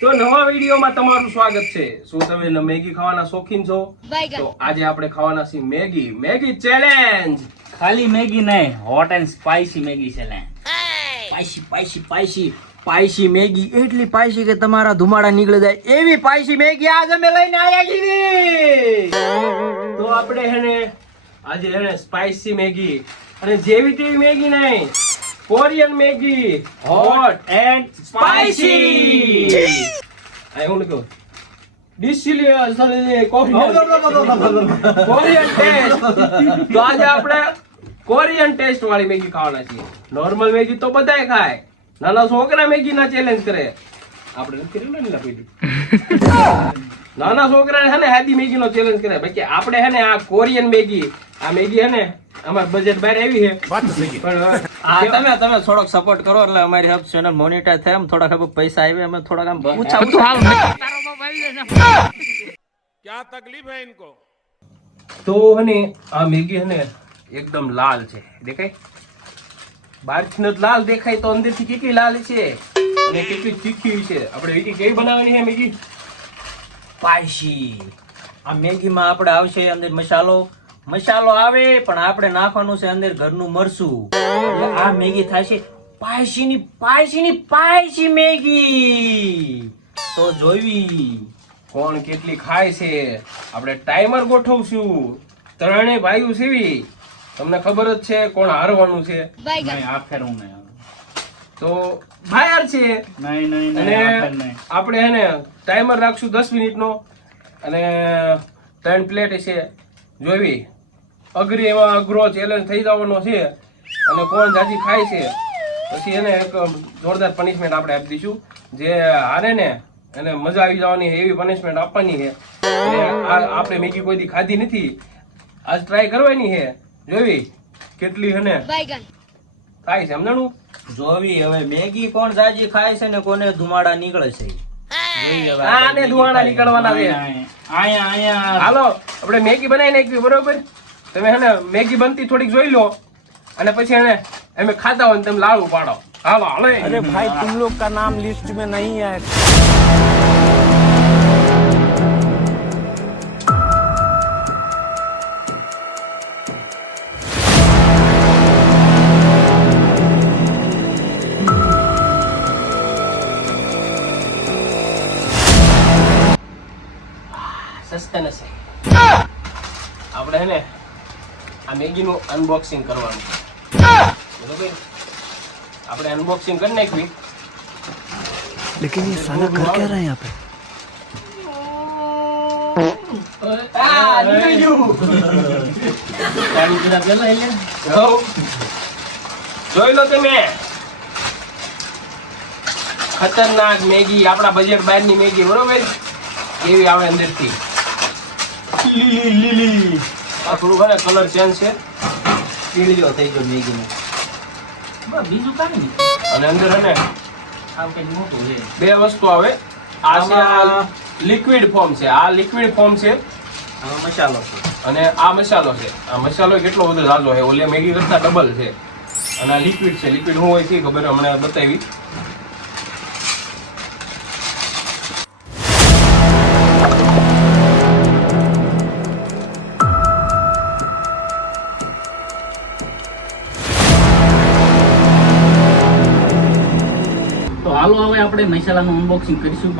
તો નવા વિડીયોમાં તમારું સ્વાગત છે. શું તમે મેગી ખાવાના શોખીન છો? તો આજે આપણે ખાવાના છે મેગી ચેલેન્જ. ખાલી મેગી નહીં, hot and spicy Maggi challenge. Spicy Maggi એટલી પાઈસી કે તમારા ધુમાડા નીકળી જાય એવી પાઈસી મેગી આજ અમે લઈને આયા છીએ. તો આપણે આજે સ્પાઈસી મેગી અને જેવી તેવી મેગી નહીં, Korean Maggi hot and spicy. આ હું લખ્યું ડિસિલિયસ કોરિયન ટેસ્ટ. તો આજે આપણે કોરિયન ટેસ્ટ વાળી મેગી ખાવાના છીએ. નોર્મલ મેગી તો બધાય ખાય, નાના છોકરા મેગી ના ચેલેન્જ કરે. આપણે નથી કર્યું ને લીલા પેઢી. નાના છોકરા હે ને હાદી મેગી નો ચેલેન્જ કરે. બાકી આપણે આ કોરિયન મેગી, આ મેગી અમાર બજેટ બહાર આવી છે. પણ તમે થોડોક સપોર્ટ કરો એટલે અમારી હબ ચેનલ મોનેટાઈઝ થાય, એમ થોડાક હબ પૈસા આવે, અમે થોડાક આમ ઊંચા क्या तकलीफ है इनको? તો આ મેગી એકદમ લાલ છે. દેખાય બહારથી નથી લાલ દેખાય તો અંદરથી કેટલી લાલ છે અને કેટલી તીખી છે. આપણે મેગી કેવી બનાવવાની છે? Maggi spicy. આ મેગીમાં આપણે આવશે અંદર મસાલો આવે, પણ આપણે નાખવાનું છે અંદર ઘરનું મરચું. એટલે આ મેગી થશે પાઈસી મેગી. તો જોઈવી કોણ કેટલી ખાય છે. આપણે ટાઈમર ગોઠવશું. ત્રણેય ભાઈઓ સેવી, તમને ખબર જ છે કોણ હારવાનું છે. નહીં, આ ફેર હું નહીં. તો ભાયર છે. નહીં અને આ ફેર નહીં. આપણે ટાઈમર રાખશું 10 મિનિટનો અને 3 પ્લેટ છે. જોઈવી એમાં અઘરો ચેલેન્જ થઈ જવાનો છે અને કોણ જાજી ખાય છે પછી એક જોરદાર પનિશમેન્ટ આપણે આપી દઈશું. જે હારે ને એને મજા આવી જવાની એવી પનિશમેન્ટ આપવાની છે. આપણે મેગી કોઈ દી ખાધી નથી, આજ ટ્રાય કરવાની છે. જોવી કેટલી થાય છે, સમજાણું? જોવી હવે મેગી કોણ જાજી ખાય છે ને કોને ધુમાડા નીકળે છે. આને ધુવાણા નીકળવાના છે. અહીંયા હાલો આપણે મેગી બનાવી નાખવી, બરોબર? તમે મેગી બનતી થોડીક જોઈ લો અને પછી અમે ખાતા હોય તમે લાડુ પાડો. હાલો હાલો. अरे भाई तुम लोग का नाम लिस्ट में नहीं है. સસ્પેન્સ છે. આપણે આ મેગીનું અનબોક્સિંગ કરવાનું, બરોબર? આપણે અનબોક્સિંગ કરી નાખવી. लेकिन ये साला कर क्या रहा है यहाँ पे? નીકળી ગયું. જોઈ લો તમે, ખતરનાક મેગી, આપણા બજેટ બહારની મેગી, બરોબર? કેવી આવે અંદરથી લીલી. આ થોડું કલર ચેન્જ છે, પીળીઓ થઈ ગયો મેગીમાં. બીજું કાંઈ નહીં. અને અંદર આ કંઈક મોટું છે. બે વસ્તુ આવે. આ છે લિક્વિડ ફોર્મ છે, આ લિક્વિડ ફોર્મ છે આમાં મસાલો છે અને આ મસાલો છે. આ મસાલો કેટલો બધો ઝાઝો છે, ઓલે મેગી કરતા ડબલ છે. અને આ લિક્વિડ છે. લિક્વિડ શું હોય છે ખબર હમણાં બતાવી. તો હાલો હવે આપણે મસાલાનું અનબોક્સિંગ કરીશું.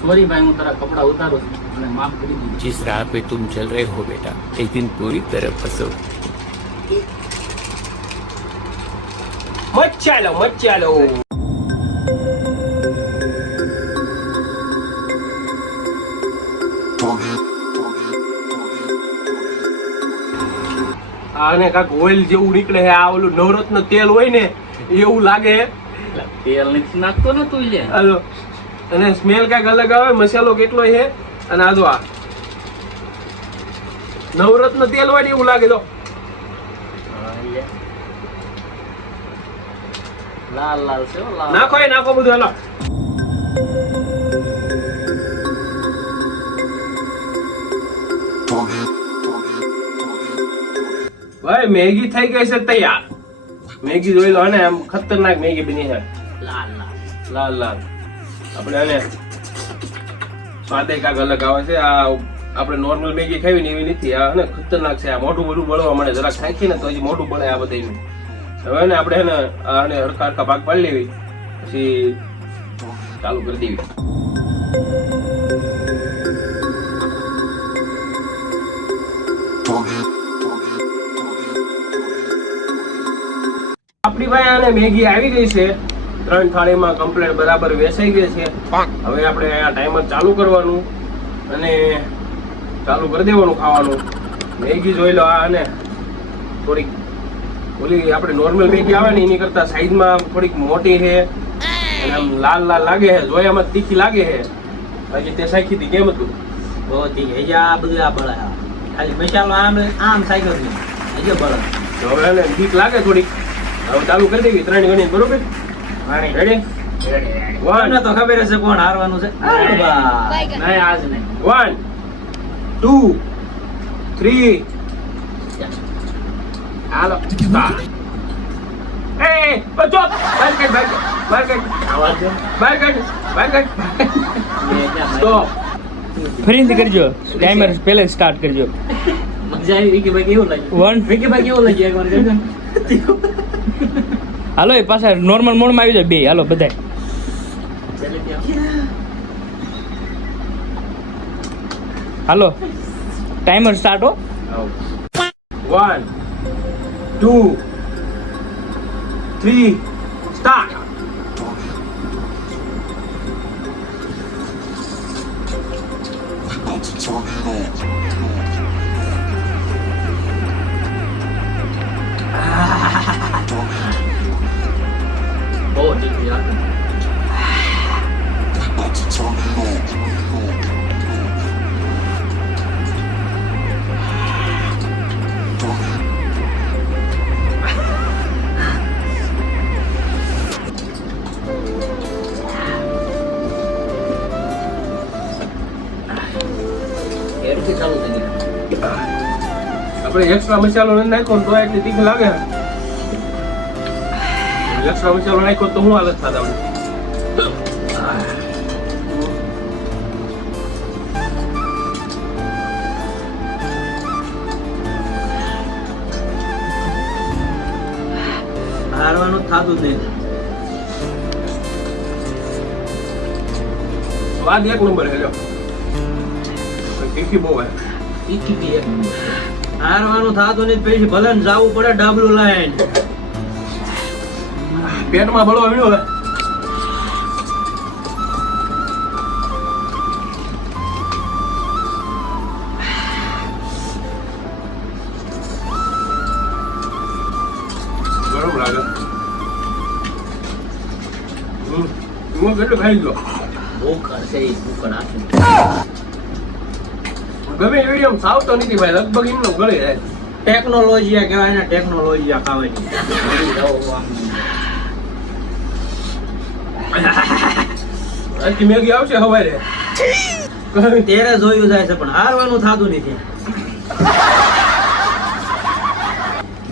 સોરી ભાઈ, હું તારા કપડા ઉતારું છું અને માફ કરી દીધું. जिस राह पे तुम चल रहे हो बेटा, एक दिन पूरी तरह फंसो. મચાલો આને કાંક ઓઇલ જેવું નીકળે છે. આ ઓલું નવરત્ન તેલ હોય ને એવું લાગે. તેલ નથી નાખતો ને તું લે. હાલો. અને સ્મેલ કાંઈક અલગ આવે. મસાલો કેટલો છે અને આ જો આ નવરત્ન તેલ હોય ને એવું લાગે. તો લાલ છે હો, લાલ. નાખો બધું. હાલો ભાઈ, મેગી થઈ ગઈ છે તૈયાર. મેગી જોઈ લો, આમ ખતરનાક મેગી બની છે. લાલ લાલ લાલ લાલ. આપણે આને સ્વાદ કાંક અલગ આવે છે. આ આપણે નોર્મલ મેગી ખાવી ને એવી નથી. આ ને ખતરનાક છે. આ મોઢું બધું બળવા મળે. જરાક ખાઈ ને તો હજી મોઢું બળે આ બધાનું. હવે ને આપણે ને આને હરખા હરખા ભાગ પાડી લેવી, પછી ચાલુ કરી દેવી. આપણી ભાઈ આને મેગી આવી ગઈ છે. 3 થાળીમાં કમ્પ્લીટ બરાબર વેસાઈ ગઈ છે. હવે આપણે આ ટાઈમર ચાલુ કરવાનું અને ચાલુ કરી દેવાનું ખાવાનું. મેગી જોઈ લો. આ અને થોડીક ઓલી આપણે નોર્મલ મેગી આવે ને એની કરતા સાઈઝમાં થોડીક મોટી છે અને આમ લાલ લાલ લાગે છે. જોયામાં તીખી લાગે છે. બાકી તે સાખી હતી કેમ હતું? બહુ ઠીક હજી આ બધું આ બળે ખાલી મસાલો આમ સાયકલ નહીં હજી બળે. તો હવે એને ઠીક લાગે થોડીક. હવે ચાલુ કરી દેવી 3 ગણી. બરોબર? રેડી? કોને તો ખબર હશે કોણ હારવાનું છે. નહીં આજ નહીં. 1 2 3 હાલો start. એ બચો બારકેટ સ્ટોપ. ફરીથી કરજો. ટાઈમર પહેલે સ્ટાર્ટ કરજો. મજા આવી. વિકીભાઈ કેવું લાગ્યું? 1 વિકીભાઈ કેવું લાગ્યું એકવાર કહેજો ને. હાલો એ પાછા નોર્મલ મોડમાં આવી જાય બે. હાલો બધાય. પહેલેથી આમ. હાલો ટાઈમર સ્ટાર્ટ હો. 1 2 3 start. બહુ ઠીક યાર. એરથી ચાલુ થઈ ગયું. આપણે એક્સ્ટ્રા મસાલો નથી નાખ્યો ને તો એટલી તીખી લાગે. એક્સ્ટ્રા મસાલો નાખ્યો તો હું હાલત થાત આપણે. હારવાનું થતું જ નહીં. સ્વાદ એક નંબર છે. લ્યો તીખી બહુ હે. તીખી એક નંબર. હારવાનું થતું નહીં પછી ભલે ને જાવું પડે ડાબલું લાઈન. પેટમાં બળવા મળ્યો હવે. ગરમ લાગે. હું કેટલું ખાઈ ગયો. ભૂખ હશે એ ભૂખ રાખી. ગમે એવી આમ સાવતો નથી ભાઈ. લગભગ એમનો ગળી જાય. ટેકનોલોજી કહેવાય ને ટેકનોલોજી ખાવાની. આજથી મેગી આવશે સવારે. તેરે જોયું જાય છે પણ હારવાનું થતું નથી.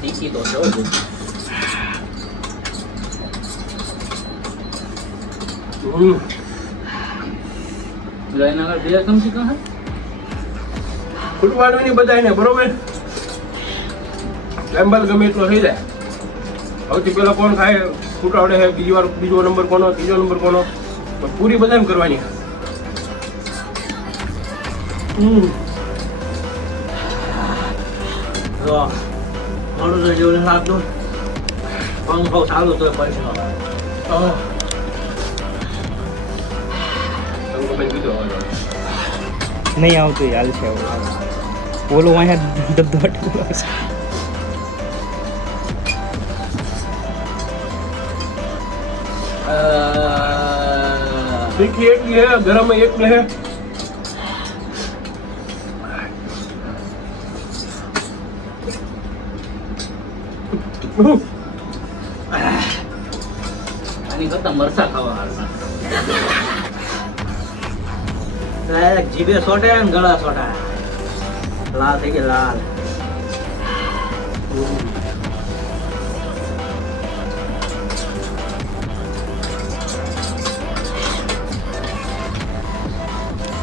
તીખી તો છે હો બહુ. પેલા એના આગળ 2 ચમચી કાં હે? ફૂટવાનું નહીં બધાને. બરોબર? લેમ્બલ ગમે એટલો થઈ જાય. સૌથી પહેલા કોણ ખાય ફૂટાવડે છે, બીજો નંબર કોનો, ત્રીજો નંબર કોનો, તો પૂરી બધાને કરવાની. જો મોડું તો જેવું લાગતું પંખો ચાલુ તો પૈસા નહીં આવતું હાલ છે. ઓલો અહીંયા ધબધબાટ બોલાવે છે. તીખી એટલી હે, ગરમ એટલી હે. આની કરતા મરચા ખાવા હાલના. જીભે સોટે ને ગળા સોટા લાલ થઈ ગયા લાલ.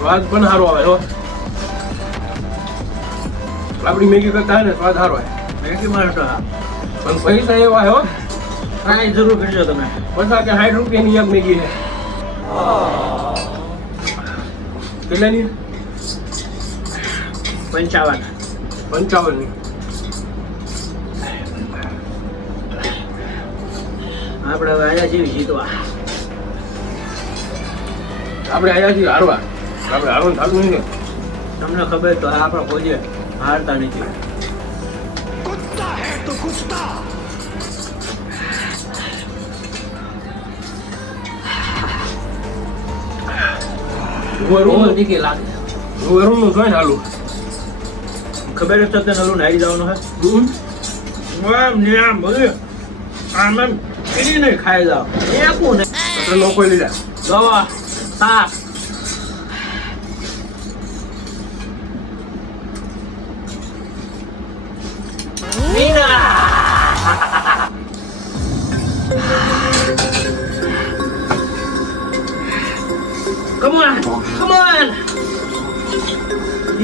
સ્વાદ પણ સારો આવે હો. આપણી મેગી કરતા હે ને સ્વાદ સારો આવે. મેગી માં તો પણ પૈસા એવા હે હો. ટ્રાય જરૂર કરજો તમે. 50 કે 60 રૂપિયાની એક મેગી છે. કેટલાની? 55. 55 ની. આપણે હવે આયા છીએ જીતવા. આપણે અહીંયાથી હારવા. આપણે હારવાનું થતું નથી. તમને ખબર તો આપણા ફોજે હારતા નથી. બહુ તીખી લાગે. વરુણનું જોઈને હાલું. ખબર જ છે નરું નાઈ જવાનું હે. આમ ને આમ બધું આમ એમ પીડી નહીં ખાઈ જાવ. એકું નહીં. આપણે લોકો લીધા. દવા શાક Come on! Come on!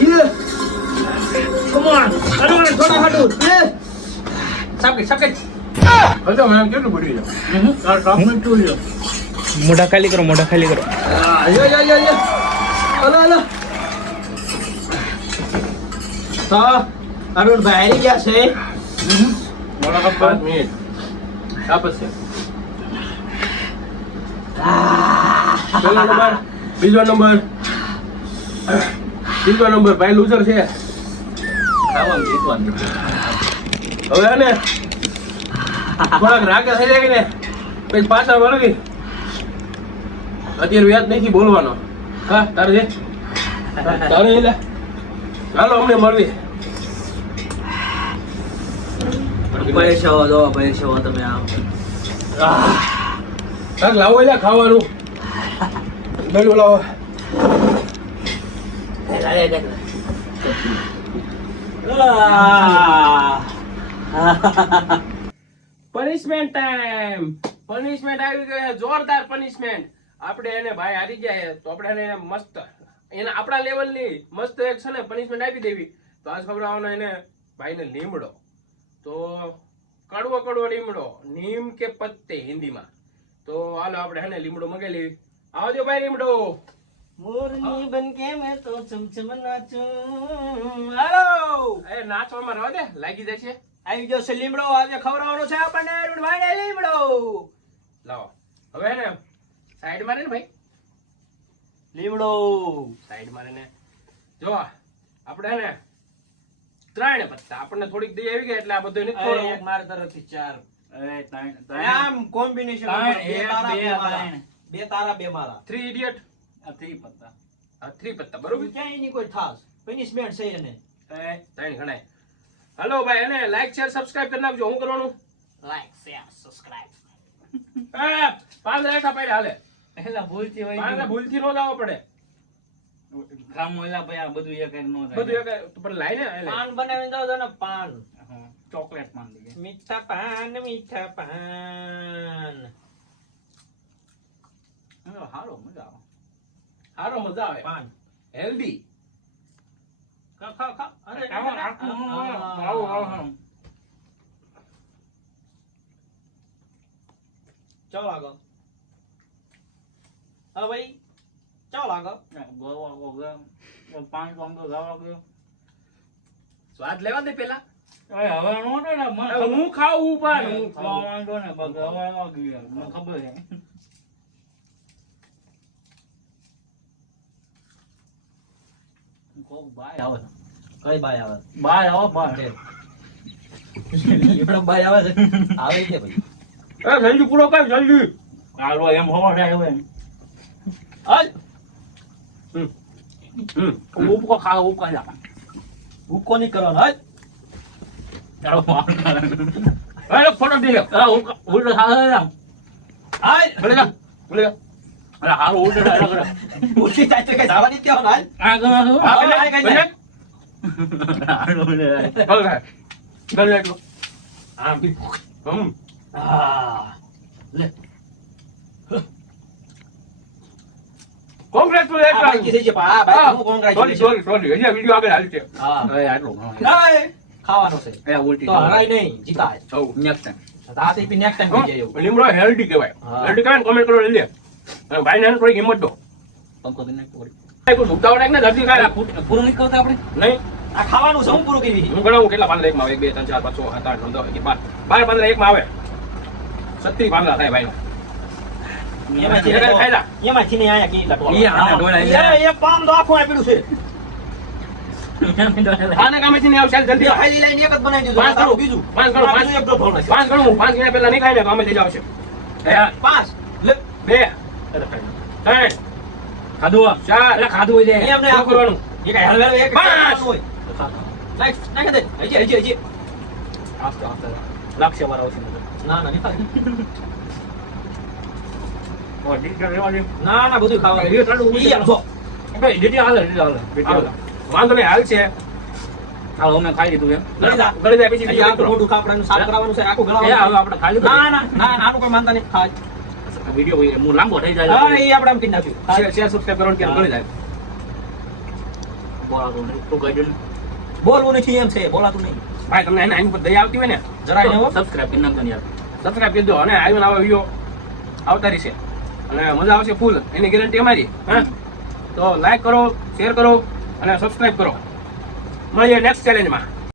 Yeah! Come on! Aduh, થોડા હાડું. Yeah! sakit. હજુ મને કેટલું પડી જાય. તાર ટ્રીટમેન્ટ તું લ્યો. मोटा खाली करो मोटा खाली करो યો. અલા. તો અરુણ ભાઈ આવી ગયા છે. મોડા કપ 5 મિનિટ. તાપસ છે. પહેલો નંબર, બીજો નંબર. ત્રીજો નંબર ભાઈ લૂઝર છે. ખાવાનું જીતવાનું. હવે ને થોડાક રાગે થઈ જાય ને પછી પાછા વળવી. અત્યારે વ્યાજ નથી બોલવાનો. હા તારે છે તારે એટલે ચાલો અમને મળવી. પૈસા દો પૈસા તમે આમ કાંઈક લાવો એટલે ખાવાનું. ગળું લાવો. Punishment time. પનિશમેન્ટ આવી ગયો છે. જોરદાર પનિશમેન્ટ. આપણે એને ભાઈ હારી ગયા છે તો આપણે એને મસ્ત એને આપણા લેવલની મસ્ત એક છે ને પનિશમેન્ટ આપી દેવી. તો આજ ખવડાવવાનો એને ભાઈને લીમડો. તો કડવો લીમડો, નીમ કે પત્તે હિન્દીમાં. તો હાલો આપણે હેને લીમડો મગાવી લેવી. આવજો ભાઈ લીમડો. મોરની બનકે મેં તો ચમચમ નાચું. હાલો એ નાચવામાં રહો દે લાગી જશે. આવી ગયો છે લીમડો. આજે ખવડાવવાનો છે આપણને અરુણભાઈને લીમડો. લાવો હવે ને સાઈડ મારે ને ભાઈ લીમડો સાઈડ મારે ને જો આપણે ને 3 પત્તા આપણને થોડીક દઈ આવી ગયા એટલે આ બધું નથી થોડું. એક મારા તરફથી 4 આમ કોમ્બિનેશન બે તારા બે મારા 3 ઇડિયટ. 3 પત્તા. આ 3 પત્તા બરોબર. ક્યાંય નહીં કોઈ ખાસ પનિશમેન્ટ છે એને. 3 ગણાય. હાલો ભાઈ એને લાઈક શેર સબસ્ક્રાઇબ કરી નાખજો. શું કરવાનું? Like share subscribe. 5 રેખા પાડ્યા હાલે. એલા ભૂલથી હોય. પાંચ ભૂલથી નો લાવવો પડે. કામ ઓલા ભાઈ આ બધું એક નો થાય. બધું એક પણ લાઈને પાન બનાવીને દો ને પાન. ચોકલેટ પાન દઈએ. મીઠા પાન મીઠા પાન. હારો મજા આવે. સારો મજા આવે. પાન હેલ્ધી. ખા અરે આવો. ચાલો લાગો. હા ભાઈ ચાલો લાગો. પાંચ વાંગો ગાવા ગયો. સ્વાદ લેવા દે પેલા. હવે નો ને હું ખાવું પણ હું ખાવા માંડો ને બસ હવે આવા ગયો મને ખબર છે. કોક બાય આવે. કઈ બાય આવે? બાય આવો બાય. એવડો બાય આવે છે. આવે છે ભાઈ. જલ્દી પૂરો કર જલ્દી. હાલો એમ હોવા જાય હવે. હાલ ઉપકો ખાવ ઉપકો જા. ભૂકો નહીં કરવાનો. હાલ ચાલો માર. અરે ફોટો દે. ઉલટો ખાવા જા. હાલ બોલે જા. અરે હાલો ઉલટો ખાવા કરે. ઉઠી જાય તો કઈ ધાવા નહીં કહેવાનો. હાલ આ ગયો હા, બોલે, કઈ જાય. હાલો લે. બોલ ભાઈ. બોલ એટલો. આ બી આ લે Congratulations. બાકી થઈ છે પણ આ ભાઈ હું congratulations. Sorry. હજી વિડીયો આગળ હાલ છે. હા હવે આટલું નહીં, ખાવાનો છે એ ઉલટી તો હરાય નહીં જીતાય સૌ. નેક્સ્ટ ટાઈમ તો આ ટીપી નેક્સ્ટ ટાઈમ થઈ જાય એવું લીમડો હેલ્ધી કહેવાય. હા. હેલ્ધી કહેવાય ને comment કરો જલ્દી. અને ભાઈને એને થોડીક હિંમત દો. પંખો તો નાખ પડી કોઈ ઉતાવળ રાખ ને જલ્દી ખાય. પૂરું નહીં કરતા આપણે નહીં આ ખાવાનું છે હું પૂરું કરી હું ગણાવું કેટલા પાંદડા એકમાં આવે 1 2 3 4 5 6 7 8 9 10 11 12 પાંદડા એકમાં આવે 36 પાંદડા થાય ભાઈ એમાંથી એ કાંઈ ફાયદા? એમાંથી ને આયા કેટલા ટોળા? ઈ આને ડોળા ઈ એ એક પાન તો આખું આપેલું છે આને કામેથી નહીં આવે ચાલ જલ્દી આવ. ખાલી લઈને એક જ બનાવી દીધું પાંચ ગણું. બીજું પાંચ ગણું. બીજું એક ડોળ ભરવાનો છે. 5 ગણું 5 ગણ્યા પહેલા નહીં ખાય ને તો અમે લઈ જાવ છે પાંચ લે 2 3 ખાધું 4 એટલે ખાધું હોય છે એમ નહીં શું કરવાનું? એ કાંઈ હલવેલો એક પાંચ. ખાવાનું હોય નાખ દે હજી આસ્તે લાક્ષ વાર આવશે ના નહીં ખાય. ઓ ડીટર રેવા દે ના બધું ખાવાનું એ ઠંડુ ઈ આમ જો. ભાઈ ડીટી હાલે વાંધો નહીં હાલ છે હાલો અમે ખાઈ લીધું એમ ગળી જા. ગળી જાય પછી હજી બીજું આખું કરો. મોઢું ખાપડાનું સાફ કરાવવાનું છે આખું એ ગળાવાનું હવે આપણે ખાઈ લીધું ના આનું કોઈ માનતા નહીં ખાય વિડિયો હું લાંબો થઈ જાય હા એ આપણે આમ કરી નાખ્યું શેર સબસ્ક્રાઇબ કરો ને ત્યાં ગળી જાય બોલાતો નહીં તો કહી દે બોલવું નથી એમ છે બોલાતું નહીં ભાઈ તમને એના એની પર દયા આવતી હોય ને જરાય નહીં હો. સબસ્ક્રાઇબ કરી નાખજો ને યાર સબસ્ક્રાઇબ કરી દો અને આવ્યો આવા વિડીયો આવતા રહેશે અને મજા આવશે ફૂલ એની ગેરંટી અમારી હા તો લાઈક કરો શેર કરો અને સબસ્ક્રાઇબ કરો મળીએ નેક્સ્ટ ચેલેન્જમાં